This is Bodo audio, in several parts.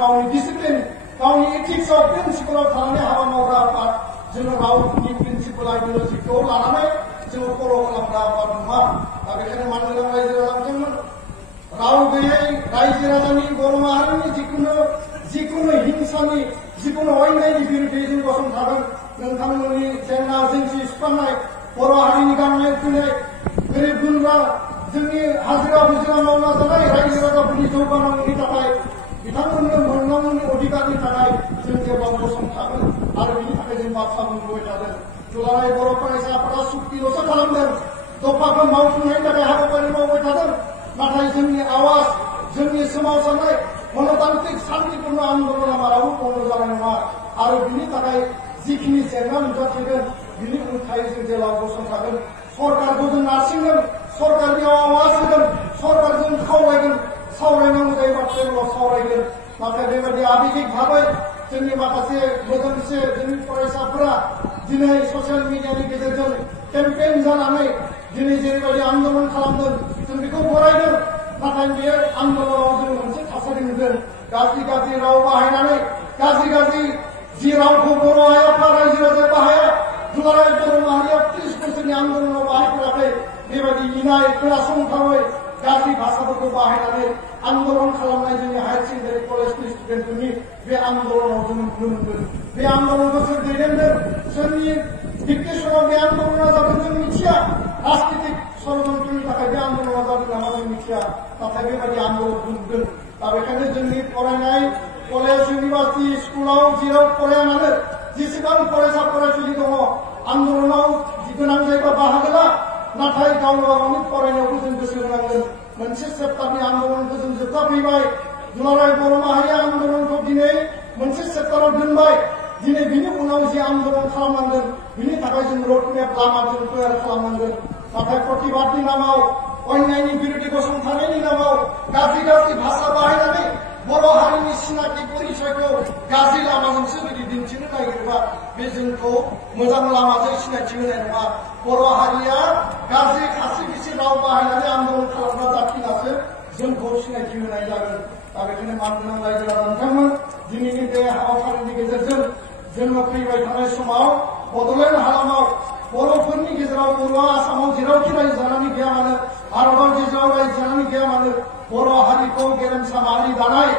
गावनि डिसिप्लिन गावनि एथिक्सआव प्रिन्सिपलाव थानानै हाबा मावग्रा आफाद जोङो रावनि प्रिन्सिपल आइडियलजिखौ लानानै जोङो फल' खालामग्रा आफाद नङा। दा बेखायनो मानगोनां रायजो राजाफोरजों राव गैयै रायजो राजानि बर' माहारिनि जिखुनु हिंसानि जिखुनु अयनायनि बिरुद्धै जों गसंथागोन। नोंथांमोननि जेंना जेंसि सुस्रांनाय बर' हारिनि गाननाय उखैनाय गोरिब गुन्द्रा जोंनि हाजिरा हुजिरा मावना जानाय रायजो राजाफोरनि जौगानायनि थाखाय बिथांमोननो मोननांगौनि अधिकारनि थाखाय जों जेब्लाबो गसंथागोन आरो बिनि थाखाय जों बाथ्रा बुंबोबाय थादों। दुलाराय बर' फरायसा आफादा सुक्तिल'सो खालामदों, दफाखौ मावफुंनायनि थाखाय हाबाफारि मावबाय थादों। नाथाय जोंनि आवाज जोंनि सोमावसारनाय गणतान्त्रिक शान्तिपूर्ण आन्दोलना मालाबा बन्द जानाय नङा आरो बिनि थाखाय जिखिनि जेंना नुजाथिदों बिनि उल्थायै जों जेब्लाबो गसंथागोन। सरकारखौ जों नारसिनगोन, सरकारनियाव आवाज होगोन, सरकारजों खावलायगोन, सावरायनांगौ जायो बाथ्रायाव सावरायगोन। नाथाय बेबायदि आबेगिक भाबै जोंनि माखासे मोजांसे जोंनि फरायसाफोरा दिनै ससियेल मिडियानि गेजेरजों केम्पेइन जानानै दिनै जेरैबायदि आन्दोलन खालामदों जों बेखौ बरायदों। नाथाय बे आन्दोलनाव जों मोनसे थासारि नुदों, गाज्रि राव बाहायनानै गाज्रि जि रावखौ बर' आफाद रायजो राजाया बाहाया, दुलाराय बर' माहारिया 30 बोसोरनि आन्दोलनाव बाहायफेराखै। बेबायदि इनाय खोनासंथावै गाज्रि भाषाफोरखौ बाहायनानै आन्दोलन खालामनाय जोंनि हायार सेकेन्डारि कलेजनि स्टुडेन्टफोरनि बे आन्दोलनाव जों नुनो मोनदों। बे आन्दोलनखौ सोर दैदेनदों, सोरनि डिक्टेसनाव बे आन्दोलना जादों जों मिथिया। राजनीतिक षड्यन्त्रनि थाखाय बे आन्दोलना जादों नामा जों मिथिया। नाथाय बेबायदि आन्दोलनखौ नुदों। दा बेखायनो जोंनि फरायनाय कलेज इउनिभार्सिटि स्कुलाव जेराव फराया मानो जेसेबां फरायसा फरायसुलि दङ आन्दोलनाव गोनां जायोबा बाहागो ला, नाथाय गावबा गावनि फरायनायावबो जों गोसो होनांगोन। मोनसे सेप्टारनि आन्दोलनखौ जों जोबथा फैबाय। दुलाराय बर' माहारिया आन्दोलनखौ दिनै मोनसे सेप्टाराव दोनबाय। दिनै बिनि उनाव जे आन्दोलन खालामनांगोन बिनि थाखाय जों रडमेप लामा जों तैयार खालामनांगोन। नाथाय प्रतिबादनि नामाव अन्यायनि बिरुद्धै गसंथानायनि नामाव गाज्रि भाषा बाहायनानै बर' हारिनि सिनायथि परिचयखौ गाज्रि लामाजोंसो जुदि दिन्थिनो नागिरोबा बे जोंखौ मोजां लामाजों सिनायथि होनाय नङा। बर' हारिया गाज्रि खास्रि बिस्रि राव बाहायनानै आन्दोलन खालामग्रा जाथिनासो जोंखौ सिनायथि होनाय जागोन। दा बेखायनो मानगोनां रायजो राजा नोंथांमोन दिनैनि बे हाबाफारिनि गेजेरजों जोङो फैबाय थानाय समाव बड'लेण्ड हालामाव बर'फोरनि गेजेराव बर'आ आसामाव जेरावखि रायजो जानानै गैया मानो, भारतआव जेराव रायजो जानानै गैया मानो, बर' हारिखौ गेरेमसा माहारि दानाय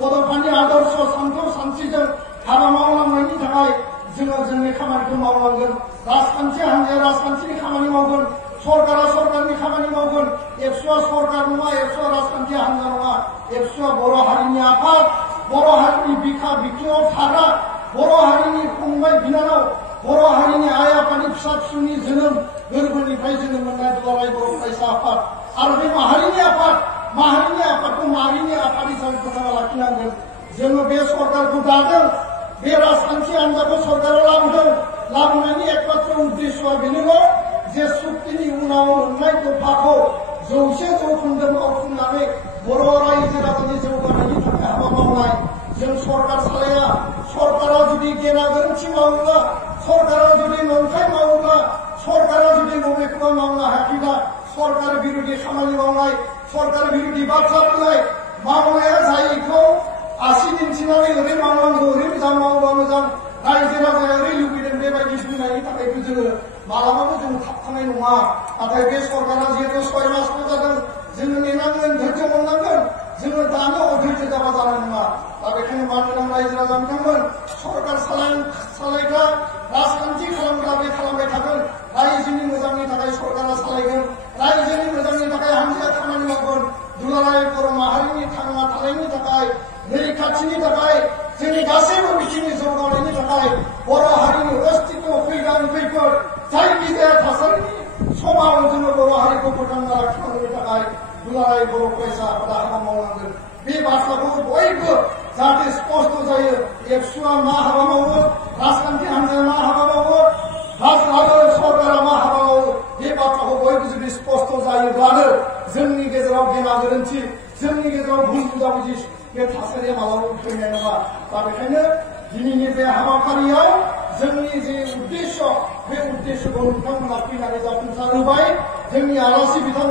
बड'फानि आदर्श सानथौ सानस्रिजों हाबा मावलांनायनि थाखाय जोङो जोंनि खामानिखौ मावलांगोन। राजखान्थि हान्जाया राजखान्थिनि खामानि मावगोन, सरकारा सरकारनि खामानि मावगोन। एबसुआ सरकार नङा, एबसुआ राजखान्थि हान्जा नङा, एबसुआ बर' हारिनि आफाद, बर' हारिनि बिखा बिख्लोआव थाग्रा, बर' हारिनि फंबाय बिनानाव, बर' हारिनि आइ आफानि फिसा फिसौनि जोनोम गोरबोनिफ्राय जोनोम मोननाय दुलाराय बर' फरायसा आफाद आरो बे माहारिनि आफादखौ माहारिनि आफाद हिसाबै फोथांना लाखिनांगोन। जोङो बे सरकारखौ दादों, बे राजखान्थि हान्जाखौ सरकाराव लाबोदों। लाबोनायनि एकमात्र उद्देश्यआ बेनोल' जे सुक्तिनि उनाव मोननाय दफाखौ 100% मावफुंनानै बर' रायजो राजानि जौगानायनि थाखाय हाबा मावनाय। जों सरकार सालाया, सरकारा जुदि गेना गोरोन्थि मावोब्ला, सरकारा जुदि नंखाय मावोब्ला, सरकारा जुदि नबेखौबा मावनो हायाखैब्ला सरकार बिरोधी खामानि मावनाय, सरकार बिरोधी बाथ्रा बुंनाय मावनाया जायैखौ आसि दिन्थिनानै ओरै मावनांगौ, ओरै मोजां मावोबा मोजां, रायजो राजाया ओरै लुबैदों बेबायदि बुंनायनि थाखायबो जोङो मालाबाबो जों थाबथानाय नङा। नाथाय बे सरकारा जिहेतु 6 मासल' जादों, जोङो नेनांगोन, धैर्य मोननांगोन। जोङो दानो अधैर्य जाबा जानाय नङा। दा बेखायनो मानगोनां रायजो राजा बिथांमोन, सरकार सालायग्रा राजखान्थि खालामग्रा बे खालामबाय थागोन। रायजोनि मोजांनि थाखाय सरकारा सालायगोन, रायजोनि मोजांनि थाखाय हान्जाया खामानि मावगोन। दुलाराय बर' माहारिनि थांना थानायनि थाखाय, रैखाथिनि थाखाय, जोंनि गासैबो बिथिंनि जौगानायनि थाखाय, बर' हारिनि अस्तित्व फैगोन खैफोद जायखिजाया थासारिनि समाव जोङो बर' हारिखौ फोथांना लाखिनांगौनि थाखाय दुलाराय बर' फरायसा आफादा हाबा मावनांगोन। बे बाथ्राखौ बयबो जाहाथे स्पष्ट जायो। एबसुआ मा हाबा मावो, राजखान्थि हान्जाया मा हाबा मावो, सरकारा मा हाबा मावो, बे बाथ्राखौ बयबो जुदि स्पष्ट जायोब्लानो जोंनि गेजेराव गेना गोरोन्थि, जोंनि गेजेराव भुल बुजाबुजि बे थासारिया मालाबाबो फैनाय नङा। दा बेखायनो दिनैनि बे हाबाफारियाव जोंनि जे उद्देश्य, बे उद्देश्यखौ नोंथांमोना फैनानै जाफुंसार होबाय। जोंनि आलासि बिथांमोन